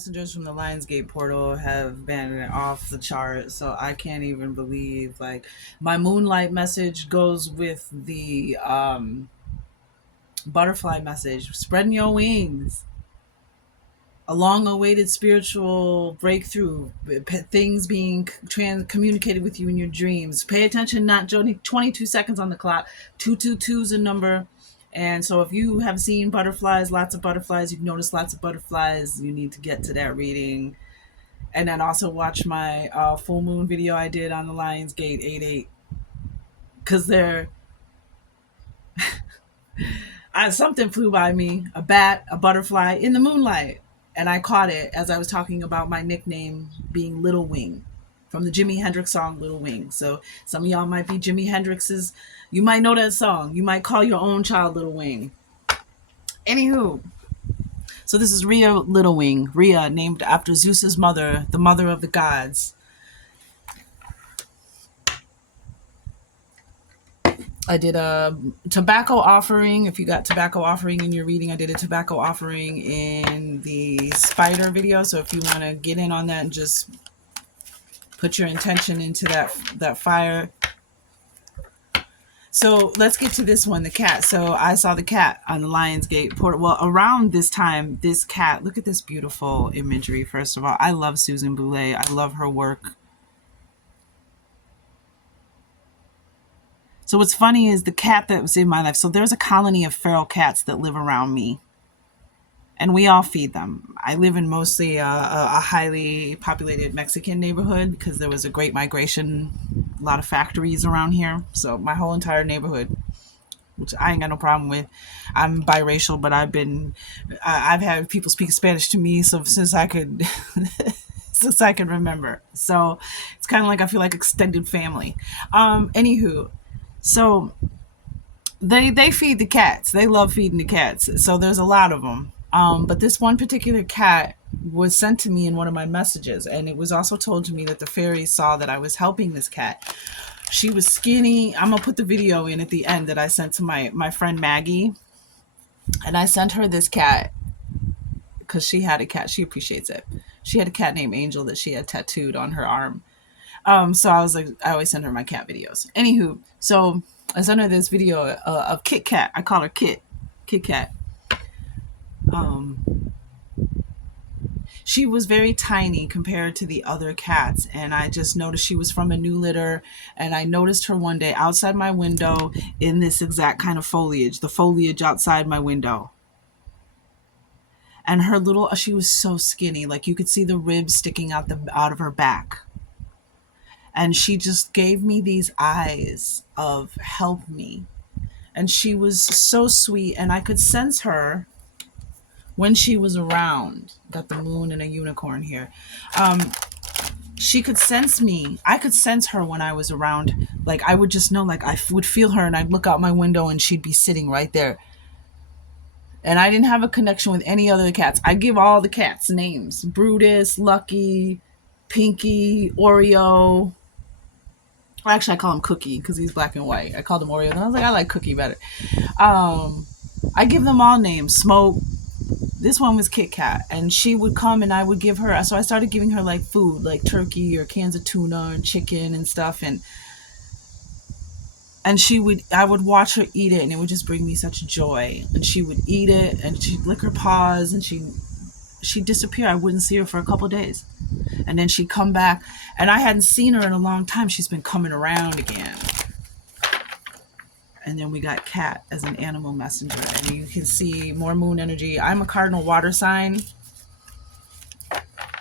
messengers from the Lionsgate portal have been off the chart, so I can't even believe like my moonlight message goes with the butterfly message, spreading your wings, a long-awaited spiritual breakthrough, things being communicated with you in your dreams. Pay attention, not 22 seconds on the clock. 222 is a number. And so if you have seen butterflies, lots of butterflies, you've noticed lots of butterflies, you need to get to that reading. And then also watch my full moon video I did on the Lionsgate 88. Because something flew by me, a bat, a butterfly in the moonlight. And I caught it as I was talking about my nickname being Little Wing from the Jimi Hendrix song Little Wing. So some of y'all might be Jimi Hendrix's, you might know that song. You might call your own child Little Wing. Anywho, so this is Rhea Little Wing. Rhea, named after Zeus's mother, the mother of the gods. I did a tobacco offering. If you got tobacco offering in your reading, I did a tobacco offering in the spider video. So if you want to get in on that and just put your intention into that fire. So let's get to this one, the cat. So I saw the cat on the Lionsgate portal. Well, around this time, this cat, look at this beautiful imagery. First of all, I love Susan Boulay. I love her work. So what's funny is the cat that was in my life. So there's a colony of feral cats that live around me, and we all feed them. I live in mostly a highly populated Mexican neighborhood because there was a great migration, a lot of factories around here. So my whole entire neighborhood, which I ain't got no problem with. I'm biracial, but I've had people speak Spanish to me so since I could since I can remember. So it's kind of like I feel like extended family. Anywho. So they feed the cats. They love feeding the cats. So there's a lot of them. But this one particular cat was sent to me in one of my messages, and it was also told to me that the fairies saw that I was helping this cat. She was skinny. I'm gonna put the video in at the end that I sent to my friend Maggie, and I sent her this cat because she had a cat. She appreciates it. She had a cat named Angel that she had tattooed on her arm. So I was like, I always send her my cat videos. Anywho, so I sent her this video of Kit Kat. I call her Kit Kat. She was very tiny compared to the other cats, and I just noticed she was from a new litter, and I noticed her one day outside my window in this exact kind of foliage, the foliage outside my window. And she was so skinny, like you could see the ribs sticking out of her back. And she just gave me these eyes of help me. And she was so sweet, and I could sense her when she was around. Got the moon and a unicorn here. She could sense me. I could sense her when I was around. Like I would just know, like I would feel her, and I'd look out my window and she'd be sitting right there. And I didn't have a connection with any other cats. I give all the cats names: Brutus, Lucky, Pinky, Oreo. Well, actually, I call him Cookie because he's black and white. I called him Oreo, and I was like, I like Cookie better. I give them all names. Smoke. This one was Kit Kat, and she would come, and I would give her. So I started giving her like food, like turkey or cans of tuna and chicken and stuff, and I would watch her eat it, and it would just bring me such joy. And she would eat it, and she'd lick her paws, and she'd disappear. I wouldn't see her for a couple of days. And then she'd come back, and I hadn't seen her in a long time. She's been coming around again. And then we got Cat as an animal messenger, and you can see more moon energy. I'm a cardinal water sign.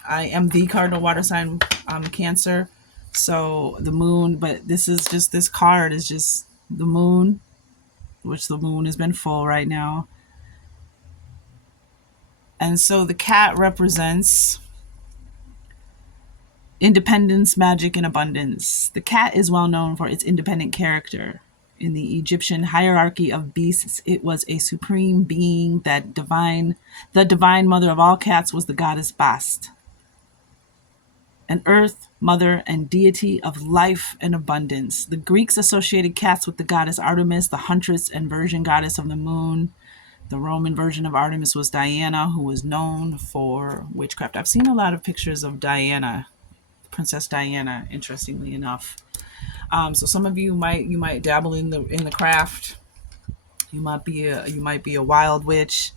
I am the cardinal water sign. I'm Cancer. So the moon, but this card is just the moon, which the moon has been full right now. And so the cat represents independence, magic, and abundance. The cat is well known for its independent character. In the Egyptian hierarchy of beasts, it was a supreme being the divine mother of all cats was the goddess Bast, an earth mother and deity of life and abundance. The Greeks associated cats with the goddess Artemis, the huntress and virgin goddess of the moon. The Roman version of Artemis was Diana, who was known for witchcraft. I've seen a lot of pictures of Diana, Princess Diana, interestingly enough. So some of you might dabble in the craft. You might be a wild witch.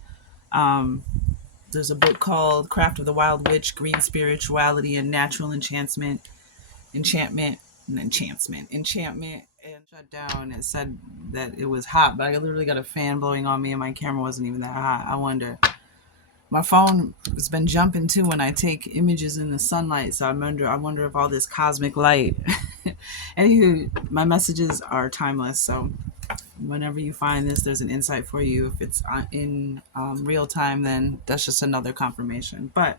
There's a book called Craft of the Wild Witch: Green Spirituality and Natural Enchantment. And shut down. It said that it was hot, but I literally got a fan blowing on me, and my camera wasn't even that hot. I wonder. My phone has been jumping too when I take images in the sunlight, so I wonder if all this cosmic light. Anywho, my messages are timeless, so whenever you find this, there's an insight for you. If it's in real time, then that's just another confirmation. But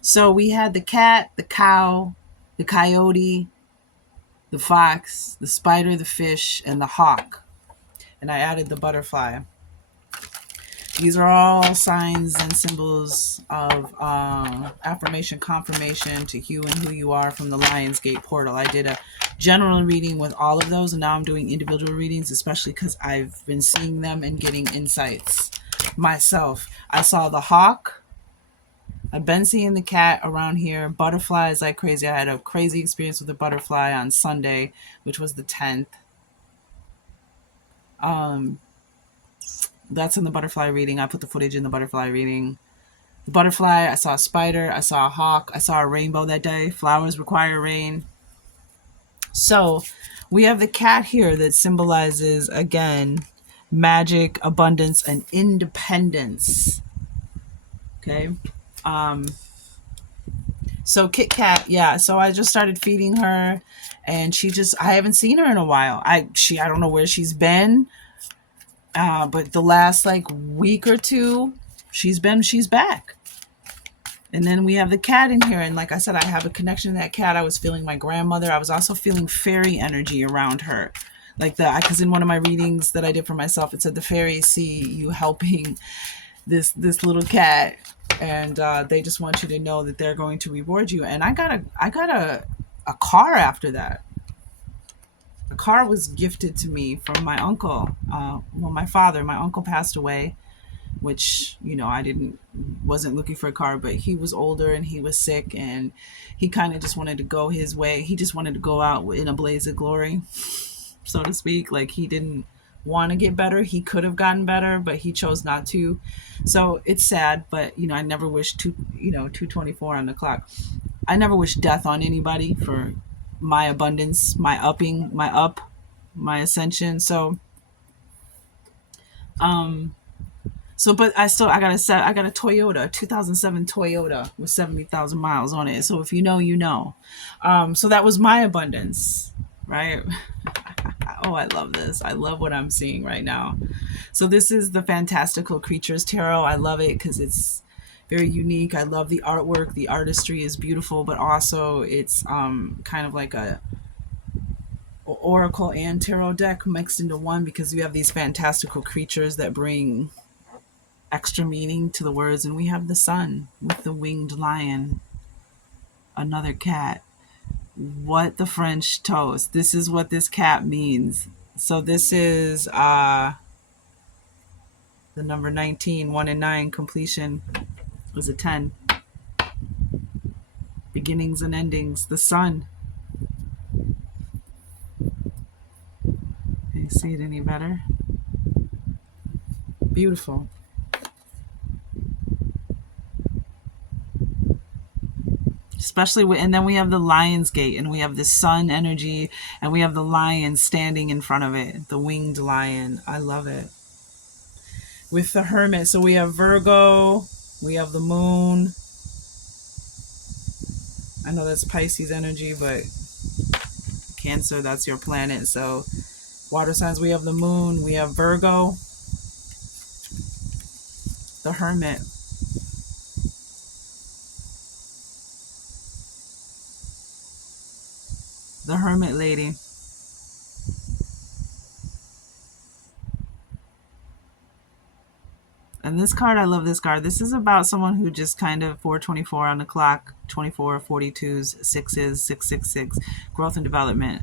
so we had the cat, the cow, the coyote, the fox, the spider, the fish, and the hawk. And I added the butterfly. These are all signs and symbols of affirmation, confirmation to you and who you are from the Lionsgate portal. I did a general reading with all of those, and now I'm doing individual readings, especially because I've been seeing them and getting insights myself. I saw the hawk. I've been seeing the cat around here. Butterflies like crazy. I had a crazy experience with a butterfly on Sunday, which was the 10th. That's in the butterfly reading. I put the footage in the butterfly reading. The butterfly, I saw a spider, I saw a hawk, I saw a rainbow that day. Flowers require rain. So we have the cat here that symbolizes, again, magic, abundance, and independence. Okay. So Kit Kat, yeah. So I just started feeding her, and I haven't seen her in a while. I don't know where she's been, but the last like week or two, she's back. And then we have the cat in here, and like I said, I have a connection to that cat. I was feeling my grandmother. I was also feeling fairy energy around her, because in one of my readings that I did for myself, it said the fairies see you helping this little cat, and they just want you to know that they're going to reward you. And I got a car after that. A car was gifted to me from my uncle. My uncle passed away, which I wasn't looking for a car, but he was older and he was sick, and he kind of just wanted to go his way. He just wanted to go out in a blaze of glory, so to speak. Like, he didn't want to get better. He could have gotten better, but he chose not to. So it's sad, but I never wish 224 on the clock. I never wish death on anybody for my abundance, my upping, my ascension. But I got a Toyota, 2007 Toyota with 70,000 miles on it. So if you know, you know. So that was my abundance, right? Oh, I love this. I love what I'm seeing right now. So this is the Fantastical Creatures Tarot. I love it because it's very unique. I love the artwork. The artistry is beautiful, but also it's kind of like a oracle and tarot deck mixed into one, because you have these fantastical creatures that bring extra meaning to the words. And we have the sun with the winged lion, another cat. What the French toast. This is what this cat means. So this is the number 19, 1 and 9. Completion was a 10. Beginnings and endings. The sun. Can you see it any better? Beautiful. And then we have the Lion's Gate, and we have the sun energy, and we have the lion standing in front of it, the winged lion. I love it. With the Hermit, so we have Virgo, we have the moon. I know that's Pisces energy, but Cancer, that's your planet. So water signs, we have the moon, we have Virgo, the Hermit. The Hermit lady. And this card, I love this card. This is about someone who just kind of 424 on the clock, 24, 42s, 6s, 666, growth and development.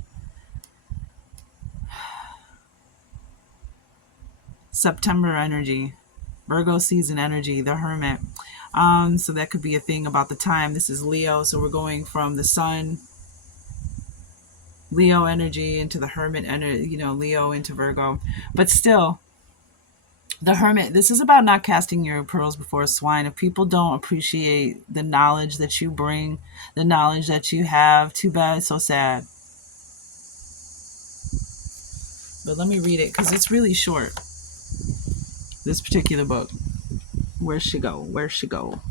September energy. Virgo season energy, the Hermit. So that could be a thing about the time. This is Leo, so we're going from the Sun, Leo energy into the Hermit energy, Leo into Virgo. But still, the Hermit, this is about not casting your pearls before swine. If people don't appreciate the knowledge that you bring, the knowledge that you have, too bad, so sad. But let me read it because it's really short, this particular book. Where's she go? Where's she go?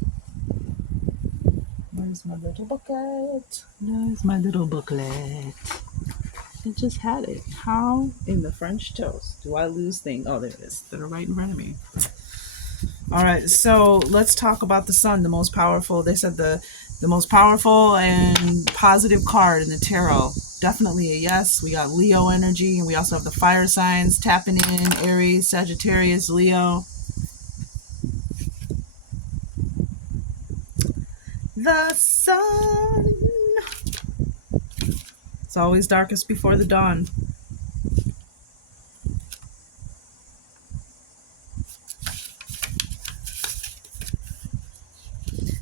Where's my little booklet? Where's my little booklet? I just had it. How in the French toast do I lose things? Oh, there it is. That are right in front of me. All right, so let's talk about the Sun, the most powerful. They said the most powerful and positive card in the tarot. Definitely a yes. We got Leo energy, and we also have the fire signs tapping in: Aries, Sagittarius, Leo. The sun. It's always darkest before the dawn.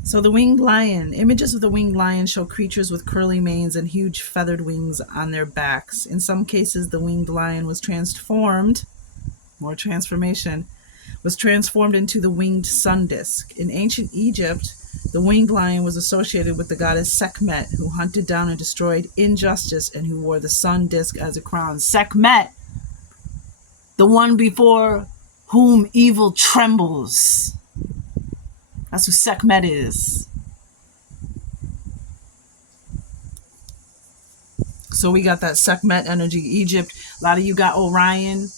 So the winged lion. Images of the winged lion show creatures with curly manes and huge feathered wings on their backs. In some cases, the winged lion was transformed, more transformation, was transformed into the winged sun disk. In ancient Egypt, the winged lion was associated with the goddess Sekhmet, who hunted down and destroyed injustice and who wore the sun disk as a crown. Sekhmet, the one before whom evil trembles. That's who Sekhmet is. So we got that Sekhmet energy. Egypt, a lot of you got Orion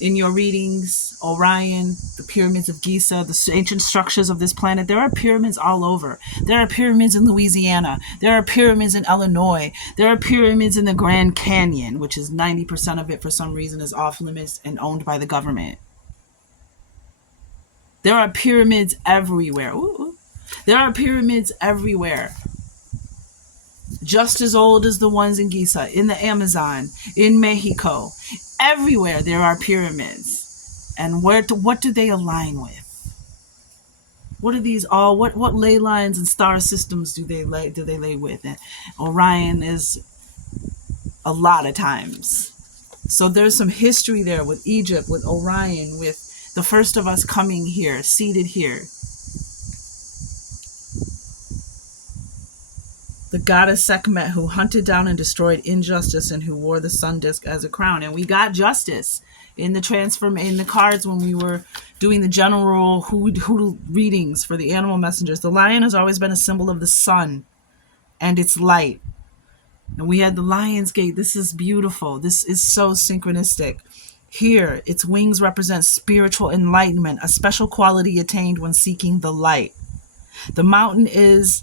in your readings. Orion, the pyramids of Giza, the ancient structures of this planet. There are pyramids all over. There are pyramids in Louisiana. There are pyramids in Illinois. There are pyramids in the Grand Canyon, which is 90% of it for some reason is off limits and owned by the government. There are pyramids everywhere. Ooh. There are pyramids everywhere. Just as old as the ones in Giza, in the Amazon, in Mexico. Everywhere there are pyramids. And what do they align with? What are these all? What ley lines and star systems do they lay with? And Orion is a lot of times. So there's some history there with Egypt, with Orion, with the first of us coming here, seated here. The goddess Sekhmet, who hunted down and destroyed injustice and who wore the sun disk as a crown. And we got justice in the cards when we were doing the general hoodoo readings for the animal messengers. The lion has always been a symbol of the sun and its light. And we had the lion's gate. This is beautiful. This is so synchronistic. Here, its wings represent spiritual enlightenment, a special quality attained when seeking the light. The mountain is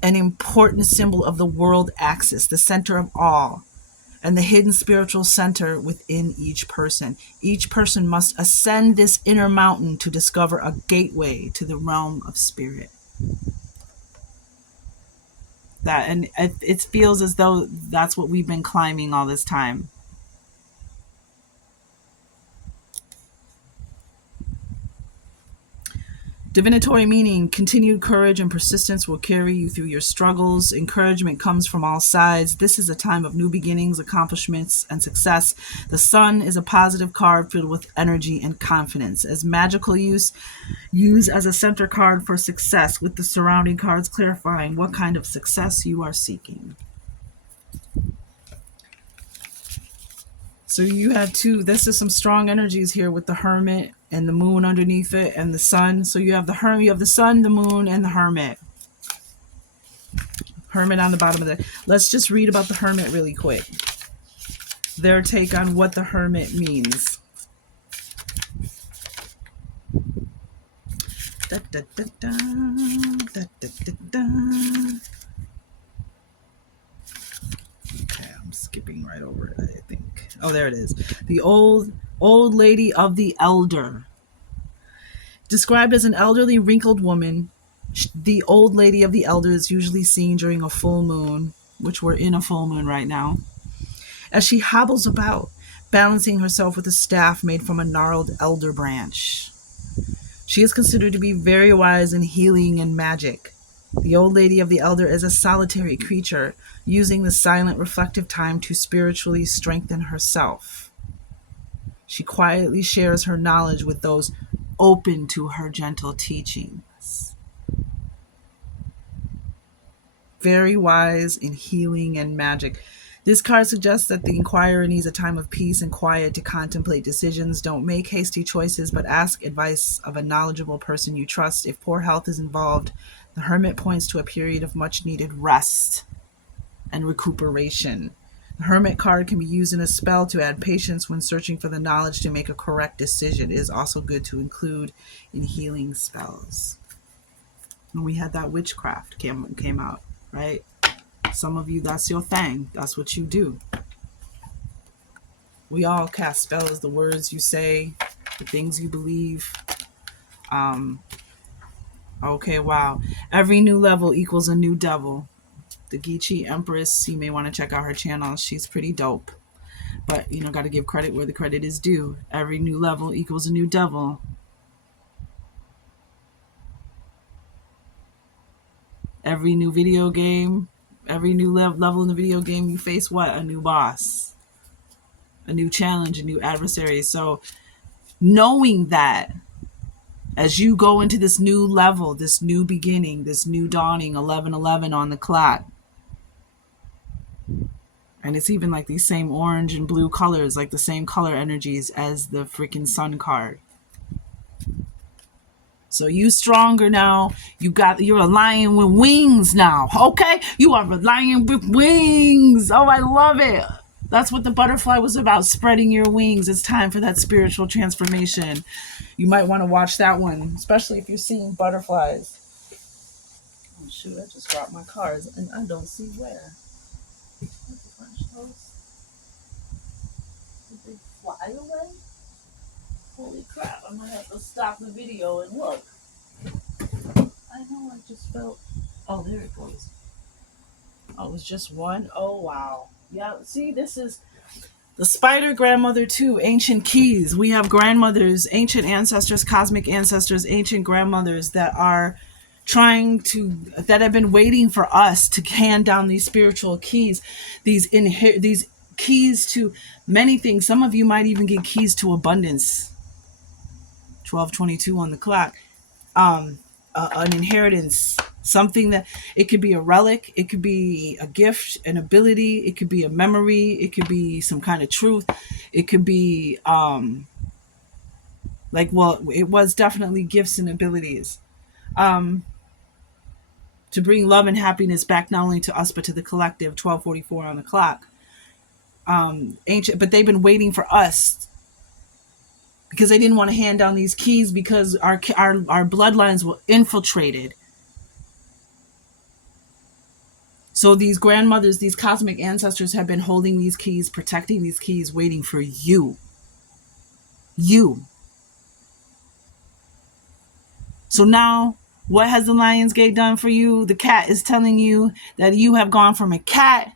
an important symbol of the world axis, the center of all, and the hidden spiritual center within each person. Each person must ascend this inner mountain to discover a gateway to the realm of spirit. And it feels as though that's what we've been climbing all this time. Divinatory meaning: continued courage and persistence will carry you through your struggles. Encouragement comes from all sides. This is a time of new beginnings, accomplishments, and success. The sun is a positive card filled with energy and confidence. As magical use as a center card for success, with the surrounding cards clarifying what kind of success you are seeking. So you have this is some strong energies here with the Hermit and the moon underneath it and the sun. So you have the Hermit, you have the sun, the moon, and the Hermit. Hermit on the bottom of the... Let's just read about the Hermit really quick. Their take on what the Hermit means. Da, da, da, da, da, da, da, da. Okay, I'm skipping right over it, I think. Oh, there it is. The old lady of the elder. Described as an elderly, wrinkled woman, the old lady of the elder is usually seen during a full moon, which we're in a full moon right now, as she hobbles about, balancing herself with a staff made from a gnarled elder branch. She is considered to be very wise in healing and magic. The old lady of the elder is a solitary creature, using the silent reflective time to spiritually strengthen herself. She quietly shares her knowledge with those open to her gentle teachings. Very wise in healing and magic. This card suggests that the inquirer needs a time of peace and quiet to contemplate decisions. Don't make hasty choices, but ask advice of a knowledgeable person you trust. If poor health is involved, the Hermit points to a period of much needed rest and recuperation. The Hermit card can be used in a spell to add patience when searching for the knowledge to make a correct decision. It is also good to include in healing spells. And we had that witchcraft came out, right? Some of you, that's your thing. That's what you do. We all cast spells, the words you say, the things you believe. Okay, wow. Every new level equals a new devil. The Geechee Empress, you may want to check out her channel. She's pretty dope. But, got to give credit where the credit is due. Every new level equals a new devil. Every new video game, every new level in the video game, you face what? A new boss, a new challenge, a new adversary. So knowing that as you go into this new level, this new beginning, this new dawning, 11:11 on the clock, and it's even like these same orange and blue colors, like the same color energies as the freaking sun card. So you stronger now. You're a lion with wings now. Okay? You are a lion with wings. Oh, I love it. That's what the butterfly was about, spreading your wings. It's time for that spiritual transformation. You might want to watch that one, especially if you're seeing butterflies. Oh shoot, I just dropped my cards and I don't see where. Did they fly away? Holy crap, I'm gonna have to stop the video and look. I know I just felt. Oh, there it goes. Oh, it was just one. Oh, wow. Yeah, see, this is the Spider Grandmother too. Ancient keys. We have grandmothers, ancient ancestors, cosmic ancestors, ancient grandmothers that have been waiting for us to hand down these spiritual keys, these keys to many things. Some of you might even get keys to abundance. 12:22 on the clock. An inheritance, something that it could be a relic, it could be a gift, an ability, it could be a memory, it could be some kind of truth, it could be it was definitely gifts and abilities to bring love and happiness back not only to us but to the collective. 12:44 on the clock. Ancient, but they've been waiting for us because they didn't want to hand down these keys because our bloodlines were infiltrated. So these grandmothers, these cosmic ancestors have been holding these keys, protecting these keys, waiting for you. You. So now, what has the Lionsgate done for you? The cat is telling you that you have gone from a cat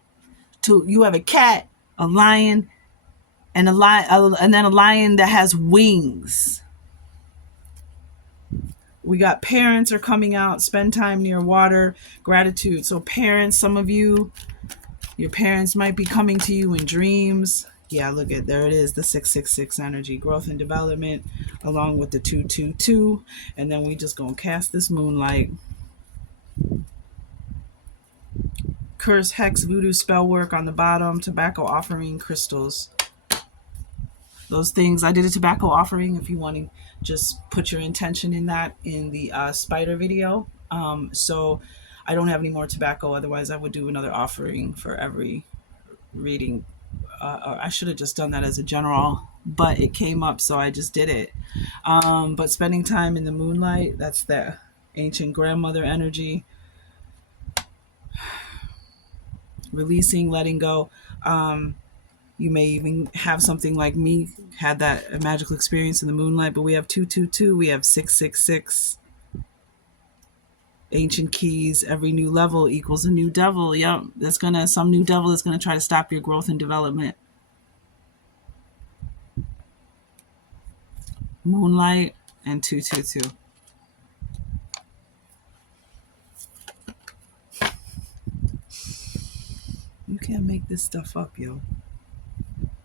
to you have a cat, a lion, and then a lion that has wings. We got parents are coming out, spend time near water, gratitude. So parents, some of you, your parents might be coming to you in dreams. Yeah, look at, there it is, the 666 energy, growth and development, along with the 222. And then we just gonna cast this moonlight. Curse, hex, voodoo, spell work on the bottom, tobacco offering, crystals. Those things. I did a tobacco offering if you want to just put your intention in that in the spider video. So I don't have any more tobacco. Otherwise, I would do another offering for every reading. I should have just done that as a general, but it came up, so I just did it. But spending time in the moonlight, that's the ancient grandmother energy. Releasing, letting go. You may even have something like me, had that magical experience in the moonlight, but we have 222, we have 666. Ancient keys, every new level equals a new devil. Yep, some new devil that's gonna try to stop your growth and development. Moonlight, and 222. You can't make this stuff up, yo.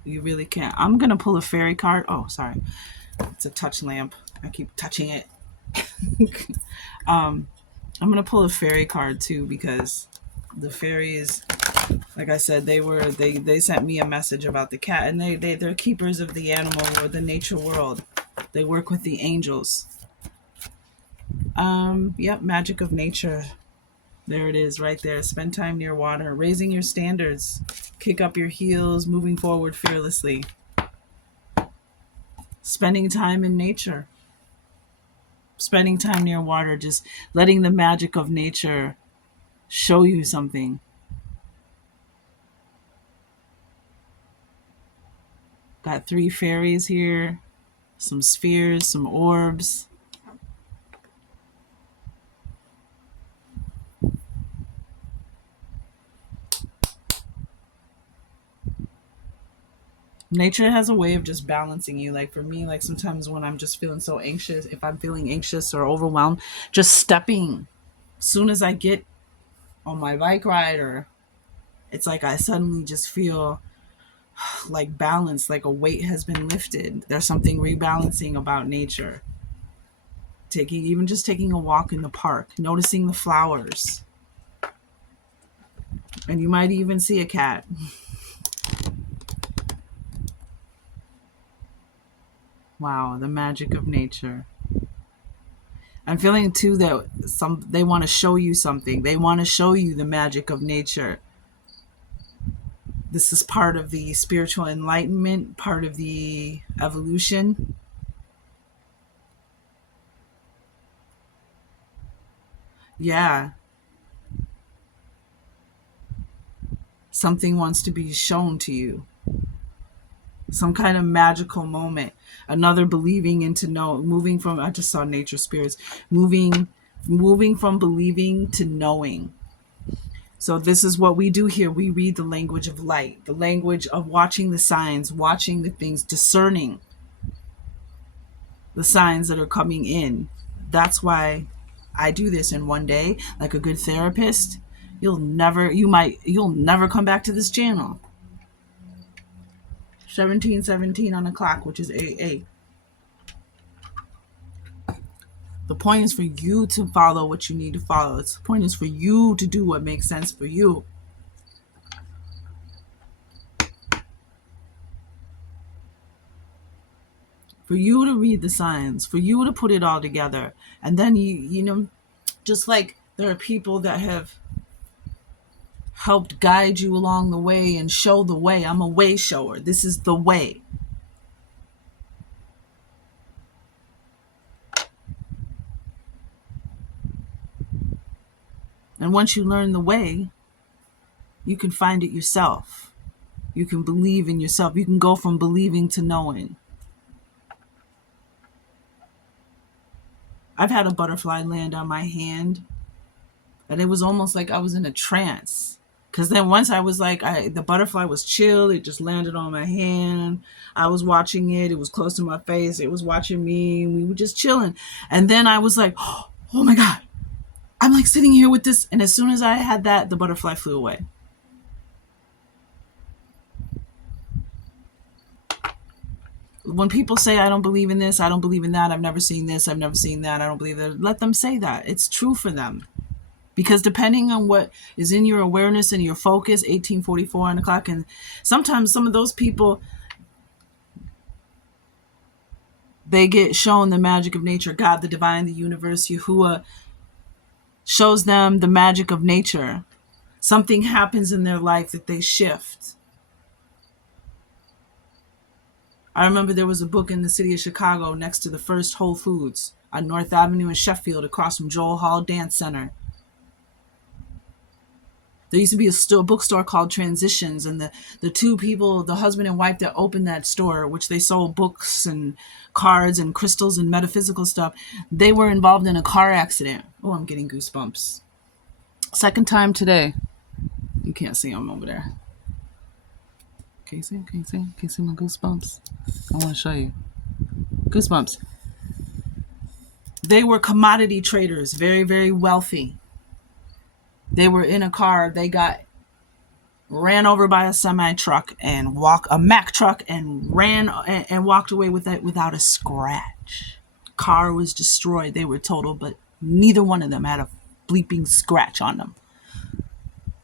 You really can't. I'm gonna pull a fairy card. Oh, sorry. It's a touch lamp. I keep touching it. I'm gonna pull a fairy card too because the fairies, like I said, they sent me a message about the cat, and they're keepers of the animal or the nature world. They work with the angels. Yep, magic of nature. There it is, right there. Spend time near water, raising your standards, kick up your heels, moving forward fearlessly. Spending time in nature, spending time near water, just letting the magic of nature show you something. Got 3 fairies here, some spheres, some orbs. Nature has a way of just balancing you. Like for me, like sometimes when I'm just feeling so anxious, if I'm feeling anxious or overwhelmed, just stepping. As soon as I get on my bike ride, or it's like I suddenly just feel like balance, like a weight has been lifted. There's something rebalancing about nature. Even just taking a walk in the park, noticing the flowers, and you might even see a cat. Wow, the magic of nature. I'm feeling too that they want to show you something. They want to show you the magic of nature. This is part of the spiritual enlightenment, part of the evolution. Yeah, something wants to be shown to you. Some kind of magical moment. Another believing into moving from, I just saw nature spirits, moving from believing to knowing. So this is what we do here. We read the language of light, the language of watching the signs, watching the things, discerning the signs that are coming in. That's why I do this in one day, like a good therapist. You'll never come back to this channel. 1717 on the clock, which is 8:8. The point is for you to follow what you need to follow. The point is for you to do what makes sense for you. For you to read the signs, for you to put it all together. And then just like there are people that have helped guide you along the way and show the way. I'm a way shower. This is the way. And once you learn the way, you can find it yourself. You can believe in yourself. You can go from believing to knowing. I've had a butterfly land on my hand, and it was almost like I was in a trance. Because then once I was like, the butterfly was chill. It just landed on my hand. I was watching it. It was close to my face. It was watching me. We were just chilling. And then I was like, oh my God, I'm like sitting here with this. And as soon as I had that, the butterfly flew away. When people say, I don't believe in this, I don't believe in that, I've never seen this, I've never seen that, I don't believe that, let them say that. It's true for them. Because depending on what is in your awareness and your focus, 1844 on the clock, and sometimes some of those people, they get shown the magic of nature. God, the divine, the universe, Yahuwah shows them the magic of nature. Something happens in their life that they shift. I remember there was a book in the city of Chicago next to the first Whole Foods on North Avenue in Sheffield across from Joel Hall Dance Center. There used to be a bookstore called Transitions, and the two people, the husband and wife that opened that store, which they sold books and cards and crystals and metaphysical stuff, they were involved in a car accident. Oh, I'm getting goosebumps. Second time today. You can't see them over there. Can you see? Can you see? Can you see my goosebumps? I want to show you. Goosebumps. They were commodity traders, very, very wealthy. They were in a car. They got ran over by a semi truck and a Mack truck and ran and walked away with it without a scratch. Car was destroyed. They were total, but neither one of them had a bleeping scratch on them.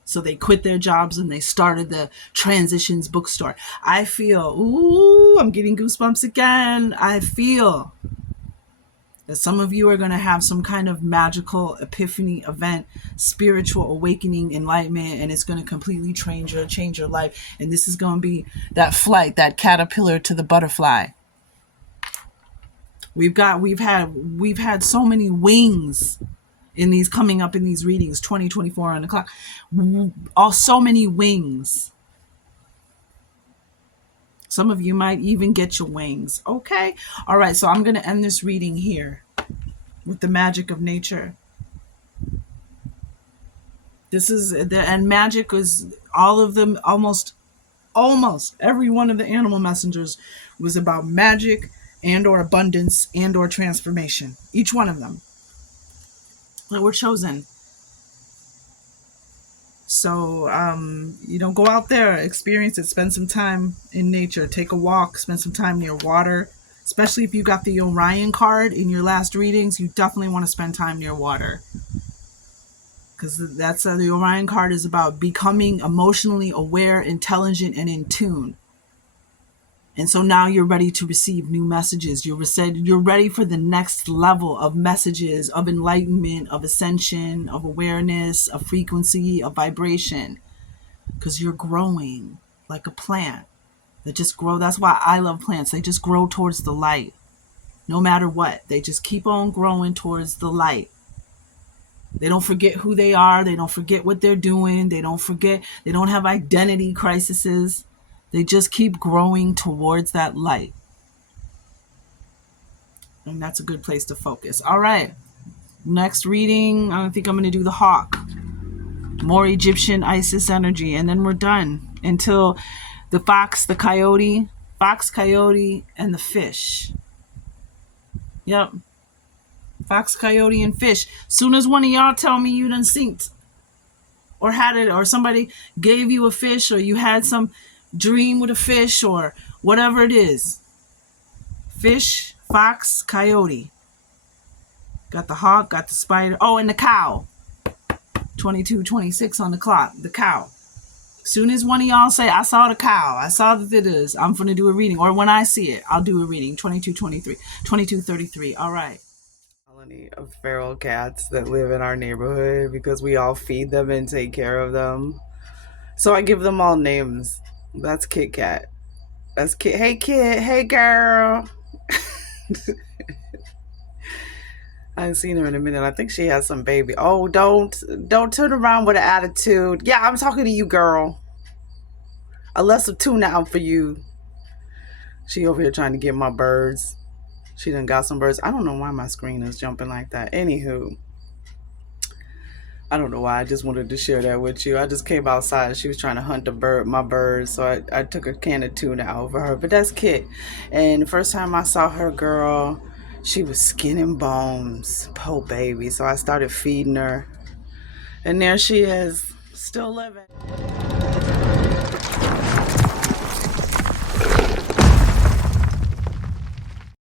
So they quit their jobs and they started the Transitions bookstore. I feel, ooh, I'm getting goosebumps again. I feel that some of you are going to have some kind of magical epiphany event, spiritual awakening, enlightenment, and it's going to completely change your life. And this is going to be that flight, that caterpillar to the butterfly. We've had so many wings in these coming up in these readings, 2024 on the clock. So many wings. Some of you might even get your wings. Okay. All right. So I'm going to end this reading here with the magic of nature. And magic was all of them, almost every one of the animal messengers was about magic and or abundance and or transformation. Each one of them that were chosen. So, go out there, experience it, spend some time in nature, take a walk, spend some time near water, especially if you got the Orion card in your last readings. You definitely want to spend time near water, because that's the Orion card is about becoming emotionally aware, intelligent, and in tune. And so now you're ready to receive new messages. You're ready for the next level of messages, of enlightenment, of ascension, of awareness, of frequency, of vibration. Because you're growing like a plant that just grow. That's why I love plants. They just grow towards the light. No matter what, they just keep on growing towards the light. They don't forget who they are. They don't forget what they're doing. They don't have identity crises. They just keep growing towards that light. And that's a good place to focus. All right. Next reading, I think I'm going to do the hawk. More Egyptian Isis energy. And then we're done until the fox, coyote, and the fish. Yep. Fox, coyote, and fish. Soon as one of y'all tell me you done synced or had it, or somebody gave you a fish, or you had some dream with a fish, or whatever it is. Fish, fox, coyote. Got the hawk, got the spider. Oh, and the cow. 22:26 on the clock. The cow. Soon as one of y'all say, I saw the cow, I saw that it is, I'm going to do a reading. Or when I see it, I'll do a reading. 22:23, 22:33. All right. Colony of feral cats that live in our neighborhood because we all feed them and take care of them. So I give them all names. That's Kit Kat. That's Kit. Hey, Kit. Hey, girl. I haven't seen her in a minute. I think she has some baby. Oh, don't turn around with an attitude. Yeah, I'm talking to you, girl. I left some tuna out for you. She over here trying to get my birds. She done got some birds. I don't know why my screen is jumping like that. Anywho, I don't know why. I just wanted to share that with you. I just came outside. She was trying to hunt my birds. So I took a can of tuna out for her. But that's Kit. And the first time I saw her, girl, she was skin and bones. Poor baby. So I started feeding her. And there she is, still living.